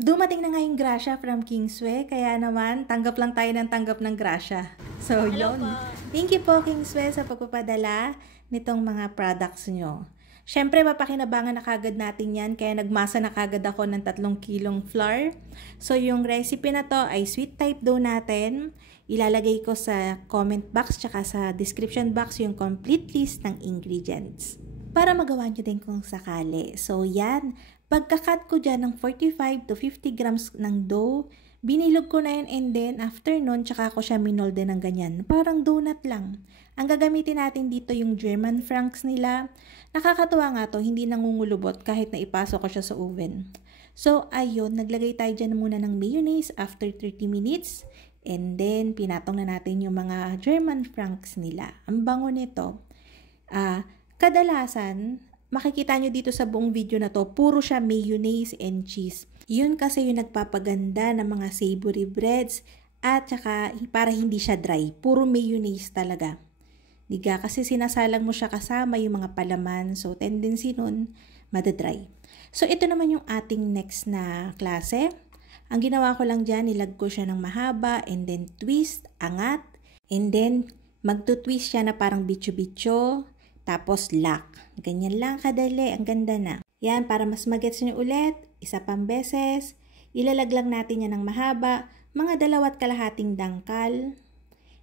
Dumating na nga yung grasya from Kingsway, kaya naman tanggap lang tayo ng tanggap ng grasya. So, Hello yun. po. Thank you po Kingsway sa pagpapadala nitong mga products nyo. Siyempre, mapakinabangan na kagad natin yan, kaya nagmasa na kagad ako ng 3 kilong flour. So, yung recipe na to ay sweet type dough natin. Ilalagay ko sa comment box tsaka sa description box yung complete list ng ingredients para magawa nyo din kung sakali. So, yan. Pagkakat ko dyan ng 45 to 50 grams ng dough, binilog ko na yun and then after nun, tsaka ko siya minolde ng ganyan. Parang donut lang. Ang gagamitin natin dito yung German Franks nila. Nakakatuwa nga to, hindi nangungulubot kahit na ipasok ko siya sa oven. So, ayun, naglagay tayo dyan muna ng mayonnaise after 30 minutes. And then, pinatong na natin yung mga German Franks nila. Ang bango nito. Kadalasan, makikita nyo dito sa buong video na to, puro siya mayonnaise and cheese. Yun kasi yung nagpapaganda ng mga savory breads at saka para hindi siya dry. Puro mayonnaise talaga. Diga, kasi sinasalang mo siya kasama yung mga palaman. So, tendency nun, madadry. So, ito naman yung ating next na klase. Ang ginawa ko lang dyan, nilag ko siya ng mahaba and then twist, angat. And then, magtutwist siya na parang bitso-bitso. Tapos lock. Ganyan lang kadali. Ang ganda na. Yan, para mas magets nyo ulit, isa pang beses. Ilalaglag natin yan ng mahaba. Mga 2.5 dangkal.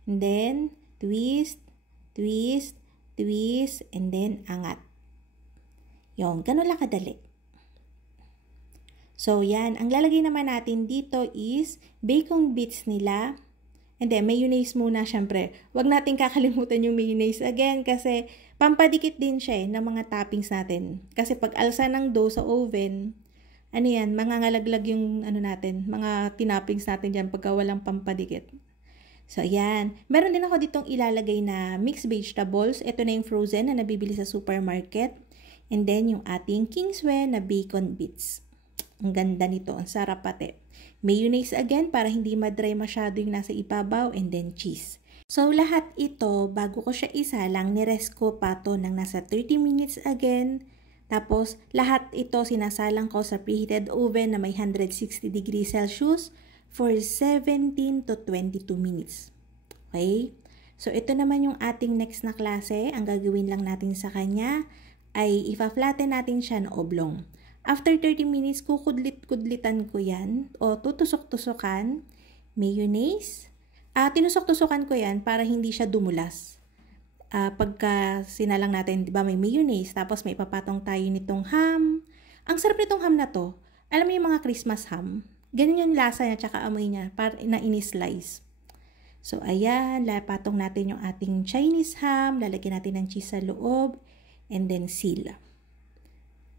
And then, twist, twist, twist, and then angat. Yung, ganun lang kadali. So, yan. Ang lalagay naman natin dito is bacon bits nila. And then, mayonnaise muna, syempre. Huwag natin kakalimutan yung mayonnaise again kasi pampadikit din siya ng mga toppings natin. Kasi pag alsa ng dough sa oven, ano yan, mangangalaglag yung natin, mga tinappings natin dyan pagka walang pampadikit. So, ayan. Meron din ako ditong ilalagay na mixed vegetables. Ito na yung frozen na nabibili sa supermarket. And then, yung ating Kingsway na bacon bits. Ang ganda nito. Ang sarap pati. Mayonnaise again para hindi madry masyado yung nasa ibabaw and then cheese. So, lahat ito, bago ko siya isalang, nirest ko pa to ng nasa 30 minutes again. Tapos, lahat ito sinasalang ko sa preheated oven na may 160 degrees Celsius for 17 to 22 minutes. Okay? So, ito naman yung ating next na klase. Ang gagawin lang natin sa kanya ay ipa-flatten natin siya na oblong. After 30 minutes, kukudlit-kudlitan ko yan o tutusok-tusukan, mayonnaise. Tinusok-tusukan ko yan para hindi siya dumulas. Pagka sinalang natin, di ba may mayonnaise, tapos may papatong tayo nitong ham. Ang sarap nitong ham na to. Alam mo yung mga Christmas ham? Ganyan yung lasa niya tsaka amoy niya para na ini-slice. So, ayan, lapatong natin yung ating Chinese ham, lalagyan natin ng cheese sa loob, and then seal.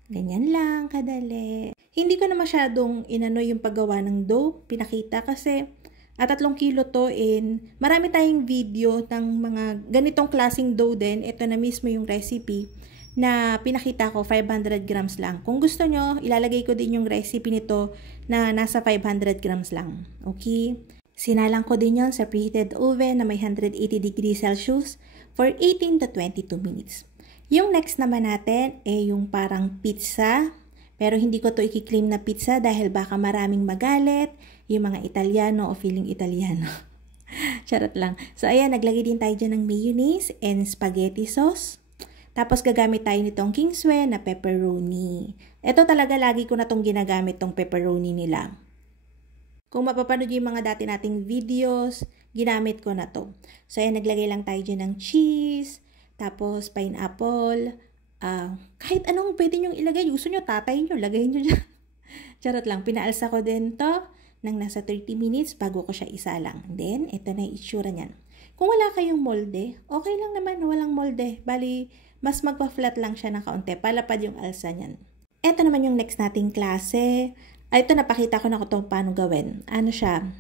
Ganyan lang, kadali. Hindi ko na masyadong inano yung paggawa ng dough, pinakita kasi 3 kilo to in. Marami tayong video ng mga ganitong klaseng dough din. Ito na mismo yung recipe na pinakita ko, 500 grams lang. Kung gusto nyo, ilalagay ko din yung recipe nito na nasa 500 grams lang. Okay? Sinalang ko din yon sa preheated oven na may 180 degrees Celsius for 18 to 22 minutes. Yung next naman natin ay yung parang pizza. Pero hindi ko to i-claim na pizza dahil baka maraming magalit, yung mga Italiano o feeling Italiano. Charot lang. So ayan, naglagay din tayo dyan ng mayonnaise and spaghetti sauce. Tapos gagamit tayo nitong Kingsway na pepperoni. Ito talaga lagi ko na tong ginagamit tong pepperoni nila. Kung mapapanood yung mga dati nating videos, ginamit ko na to. So ayan, naglagay lang tayo dyan ng cheese. Tapos, pineapple, kahit anong pwede nyong ilagay. Gusto nyo, tatay nyo, lagay nyo dyan. Charot lang, pinaalsa ko din to ng nasa 30 minutes bago ko siya isalang. Then, ito na yung itsura niyan. Kung wala kayong molde, okay lang naman, walang molde. Bali, mas magpa-flat lang siya ng kaunti. Palapad yung alsa niyan. Ito naman yung next nating klase. Ito, napakita ko na kung paano gawin. Ano siya?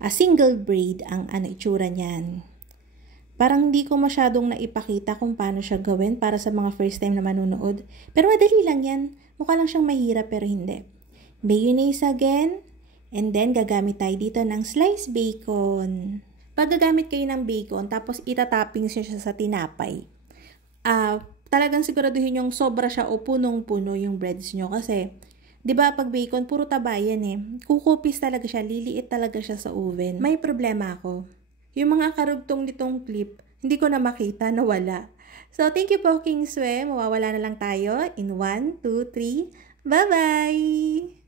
Single braid ang itsura niyan. Parang hindi ko masyadong naipakita kung paano siya gawin para sa mga first time na manunood. Pero madali lang yan. Mukha lang siyang mahirap pero hindi. Mayonnaise again. And then gagamit tayo dito ng sliced bacon. Pag gagamit kayo ng bacon, tapos itatoppings nyo siya sa tinapay. Talagang siguraduhin yung sobra siya o punong-puno yung breads nyo kasi 'Di ba pag bacon, puro taba yan eh. Kukupis talaga siya, liliit talaga siya sa oven. May problema ako. Yung mga karugtong nitong clip, hindi ko na makita, nawala. So, thank you po, King Swe. Mawawala na lang tayo in 1, 2, 3. Bye-bye!